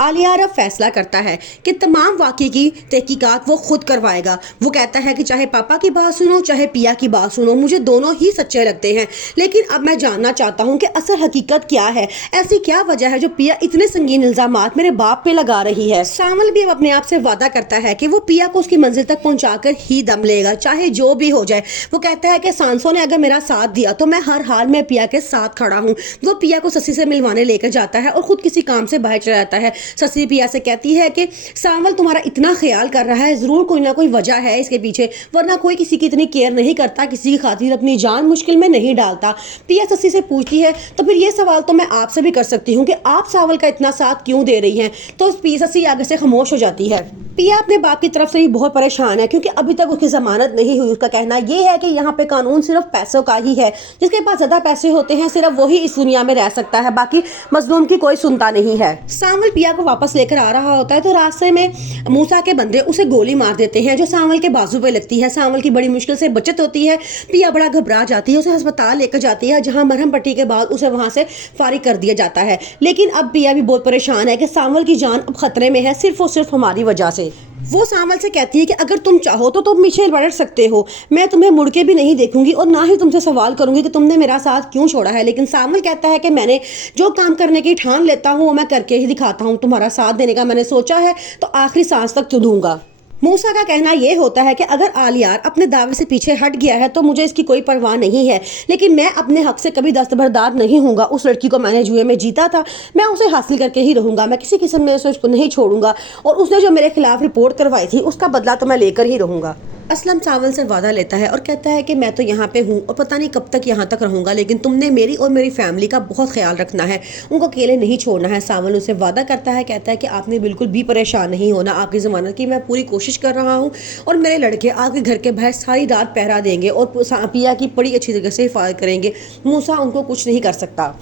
आलिया अब फैसला करता है कि तमाम वाक़े की तहकीकात वो खुद करवाएगा। वो कहता है कि चाहे पापा की बात सुनो चाहे पिया की बात सुनो, मुझे दोनों ही सच्चे लगते हैं, लेकिन अब मैं जानना चाहता हूँ कि असल हकीकत क्या है। ऐसी क्या वजह है जो पिया इतने संगीन इल्जामात मेरे बाप पे लगा रही है। सावल भी अब अपने आप से वादा करता है कि वो पिया को उसकी मंजिल तक पहुंचाकर ही दम लेगा, चाहे जो भी हो जाए। वो कहता है कि सांसों ने अगर मेरा साथ दिया तो मैं हर हाल में पिया के साथ खड़ा हूँ। वो पिया को ससी से मिलवाने लेकर जाता है और खुद किसी काम से बाहर चला जाता है। ससी पिया से कहती है कि सांवल तुम्हारा इतना ख्याल कर रहा है, जरूर कोई ना कोई वजह है इसके पीछे, वरना कोई किसी की इतनी केयर नहीं करता, किसी की खातिर अपनी जान मुश्किल में नहीं डालता। पिया ससी से पूछती है तो फिर ये सवाल तो मैं आपसे भी कर सकती हूँ कि आप सांवल का इतना साथ क्यों दे रही हैं। तो ससी आगे से खामोश हो जाती है। पिया अपने बाप की तरफ से ही बहुत परेशान है क्योंकि अभी तक उसकी जमानत नहीं हुई। उसका कहना यह है कि यहाँ पे कानून सिर्फ पैसों का ही है, जिसके पास ज्यादा पैसे होते हैं सिर्फ वही इस दुनिया में रह सकता है, बाकी मजलूम की कोई सुनता नहीं है। सांवल पिया को वापस लेकर आ रहा होता है तो रास्ते में मूसा के बंदे उसे गोली मार देते हैं जो सांवल के बाजू पे लगती है। सांवल की बड़ी मुश्किल से बचत होती है। पिया बड़ा घबरा जाती है, उसे अस्पताल लेकर जाती है जहां मरहम पट्टी के बाद उसे वहां से फारिग कर दिया जाता है। लेकिन अब पिया भी बहुत परेशान है कि सांवल की जान अब खतरे में है, सिर्फ और सिर्फ हमारी वजह से। वो सांवल से कहती है कि अगर तुम चाहो तो तुम पीछे बढ़ सकते हो, मैं तुम्हें मुड़ के भी नहीं देखूंगी और ना ही तुमसे सवाल करूंगी कि तुमने मेरा साथ क्यों छोड़ा है। लेकिन सांवल कहता है कि मैंने जो काम करने की ठान लेता हूँ वो मैं करके ही दिखाता हूँ, तुम्हारा साथ देने का मैंने सोचा है तो आखिरी सांस तक दूंगा। मूसा का कहना यह होता है कि अगर आलियार अपने दावे से पीछे हट गया है तो मुझे इसकी कोई परवाह नहीं है, लेकिन मैं अपने हक से कभी दस्तबरदार नहीं हूँगा। उस लड़की को मैंने जुए में जीता था, मैं उसे हासिल करके ही रहूँगा, मैं किसी किस्म में उसको नहीं छोड़ूंगा और उसने जो मेरे खिलाफ रिपोर्ट करवाई थी उसका बदला तो मैं लेकर ही रहूँगा। असलम सांवल से वादा लेता है और कहता है कि मैं तो यहाँ पे हूँ और पता नहीं कब तक यहाँ तक रहूँगा, लेकिन तुमने मेरी और मेरी फैमिली का बहुत ख्याल रखना है, उनको अकेले नहीं छोड़ना है। सांवल उसे वादा करता है, कहता है कि आपने बिल्कुल भी परेशान नहीं होना, आपकी ज़मानत की मैं पूरी कोशिश कर रहा हूँ और मेरे लड़के आपके घर के बाहर सारी रात पहरा देंगे और पिया की बड़ी अच्छी तरीके से हिफाजत करेंगे। मूसा उनको कुछ नहीं कर सकता।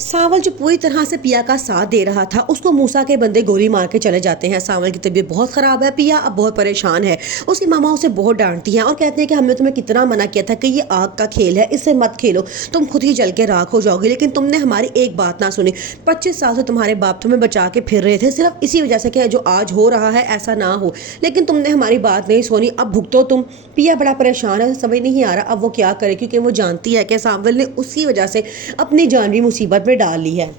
सांवल जो पूरी तरह से पिया का साथ दे रहा था उसको मूसा के बंदे गोली मार के चले जाते हैं। सांवल की तबीयत बहुत ख़राब है, पिया अब बहुत परेशान है। उसकी मामा उसे बहुत डांटती हैं और कहते हैं कि हमने तुम्हें कितना मना किया था कि ये आग का खेल है, इससे मत खेलो, तुम खुद ही जल के राख हो जाओगे, लेकिन तुमने हमारी एक बात ना सुनी। 25 साल से तुम्हारे बाप तुम्हें बचा के फिर रहे थे सिर्फ इसी वजह से कि जो आज हो रहा है ऐसा ना हो, लेकिन तुमने हमारी बात नहीं सुनी, अब भुगतो तुम। पिया बड़ा परेशान है, समझ नहीं आ रहा अब वो क्या करे, क्योंकि वो जानती है कि सांवल ने उसी वजह से अपनी जान भी मुसीबत में डाल ली है।